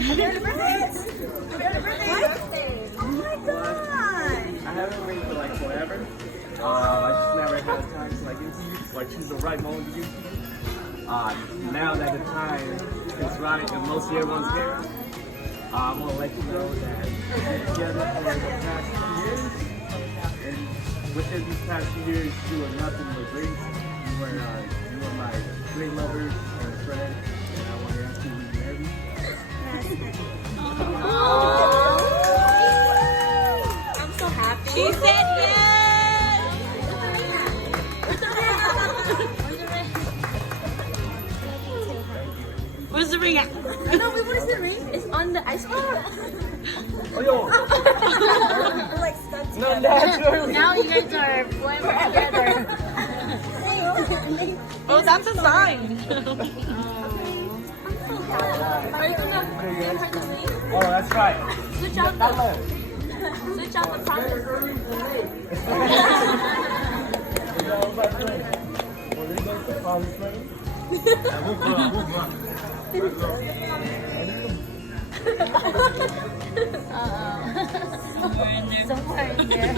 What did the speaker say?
Happy early birthday! Happy early birthday! Oh my god! I haven't waited for like forever. I just never had time to like give it to you, like choose the right moment to give it to you. Now that the time is right and mostly everyone's here, I want to let you know that we've been together for the past 2 years. And within these past 2 years, you were nothing but great. You were my great lover and friend, and I want to ask you to marry me. I'm so happy. She said yes! Where's the ring at? No, wait, what is the ring? It's on the ice cream. Oh, yo! We're like stuck No, together. naturally! Now you guys are forever together. Oh, that's a sign. Are you gonna give her the ring? Oh, that's right. Switch out the process. Somewhere in there.